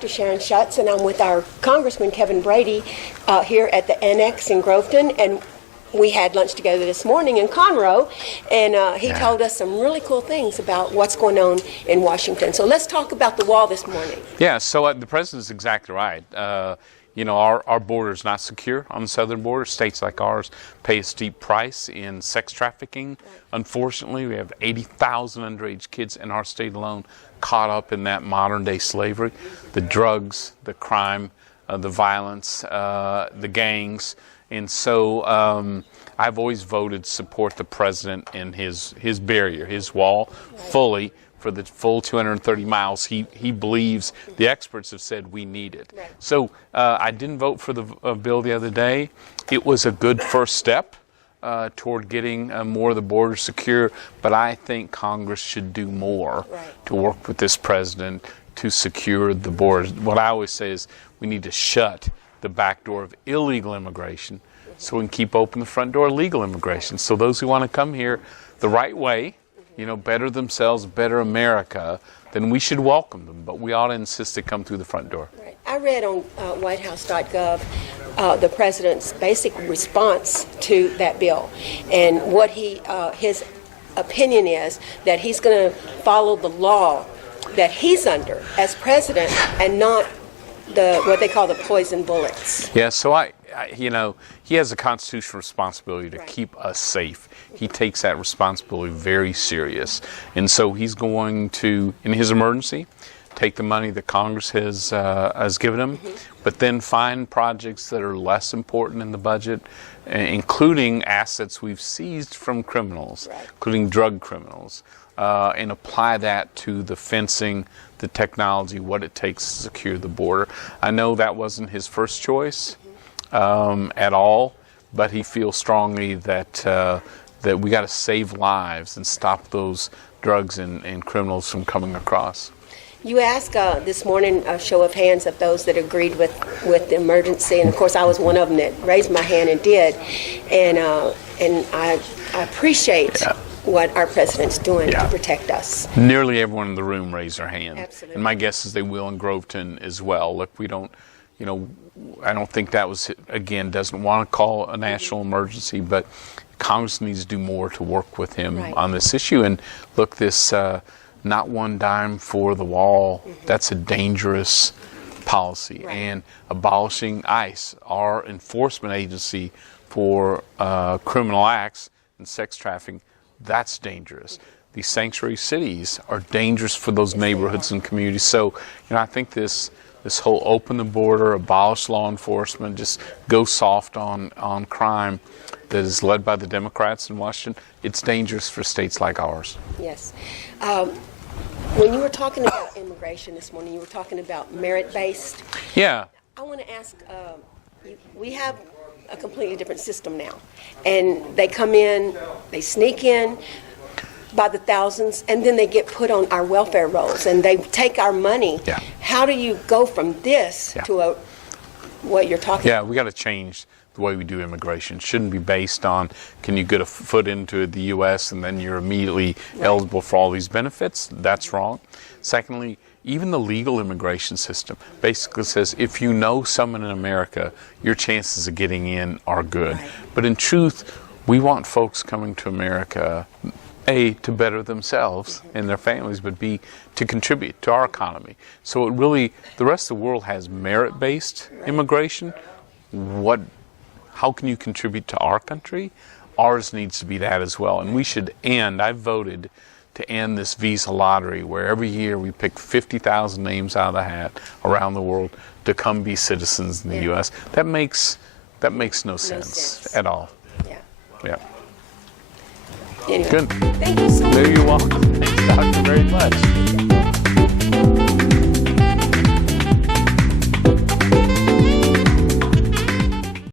Dr. Sharon Schutz, and I'm with our Congressman Kevin Brady here at the Annex in Groveton, and we had lunch together this morning in Conroe, and he told us some really cool things about what's going on in Washington. So let's talk about the wall this morning. Yeah, so the president's exactly right. You know, our border is not secure on the southern border. States like ours pay a steep price in sex trafficking. Right. Unfortunately, we have 80,000 underage kids in our state alone caught up in that modern-day slavery. The drugs, the crime, the violence, the gangs. And so I've always voted to support the president in his barrier, his wall, fully. For the full 230 miles, he believes, the experts have said, we need it. Right. So I didn't vote for the bill the other day. It was a good first step toward getting more of the border secure, but I think Congress should do more to work with this president to secure the border. What I always say is we need to shut the back door of illegal immigration so we can keep open the front door of legal immigration. So those who want to come here the right way, you know, better themselves, better America, then we should welcome them. But we ought to insist they come through the front door. Right. I read on whitehouse.gov the president's basic response to that bill, and what his opinion is that he's going to follow the law that he's under as president and not what they call the poison bullets. Yeah, so you know, he has a constitutional responsibility to keep us safe. He takes that responsibility very serious. And so he's going to, in his emergency, take the money that Congress has given him, but then find projects that are less important in the budget, including assets we've seized from criminals, including drug criminals, and apply that to the fencing, the technology, what it takes to secure the border. I know that wasn't his first choice at all, but he feels strongly that that we got to save lives and stop those drugs and criminals from coming across. You asked this morning a show of hands of those that agreed with the emergency, and of course I was one of them that raised my hand and did, and I appreciate what our president's doing to protect us. Nearly everyone in the room raised their hand. Absolutely. And my guess is they will in Groveton as well. Look, we don't, you know, I don't think that was, again, doesn't want to call a national emergency, but Congress needs to do more to work with him on this issue. And look, this not one dime for the wall, that's a dangerous policy. And abolishing ICE, our enforcement agency for criminal acts and sex trafficking, that's dangerous. These sanctuary cities are dangerous for those neighborhoods and communities. So, you know, I think this whole open the border, abolish law enforcement, just go soft on crime that is led by the Democrats in Washington, it's dangerous for states like ours. Yes. When you were talking about immigration this morning, you were talking about merit-based. Yeah. I want to ask, we have a completely different system now, and they come in, they sneak in by the thousands, and then they get put on our welfare rolls, and they take our money. Yeah. How do you go from this to what you're talking about? Yeah, we got to change the way we do immigration. It shouldn't be based on, can you get a foot into the U.S. and then you're immediately eligible for all these benefits? That's wrong. Secondly, even the legal immigration system basically says if you know someone in America, your chances of getting in are good. But in truth, we want folks coming to America, A, to better themselves and their families, but B, to contribute to our economy. So it really, the rest of the world has merit-based immigration. How can you contribute to our country? Ours needs to be that as well. And we should end, I voted to end this visa lottery where every year we pick 50,000 names out of the hat around the world to come be citizens in the U.S. That makes no sense at all. Yeah. Anyway, Good. Thank you so much. You're welcome. Thanks, Doctor, very much.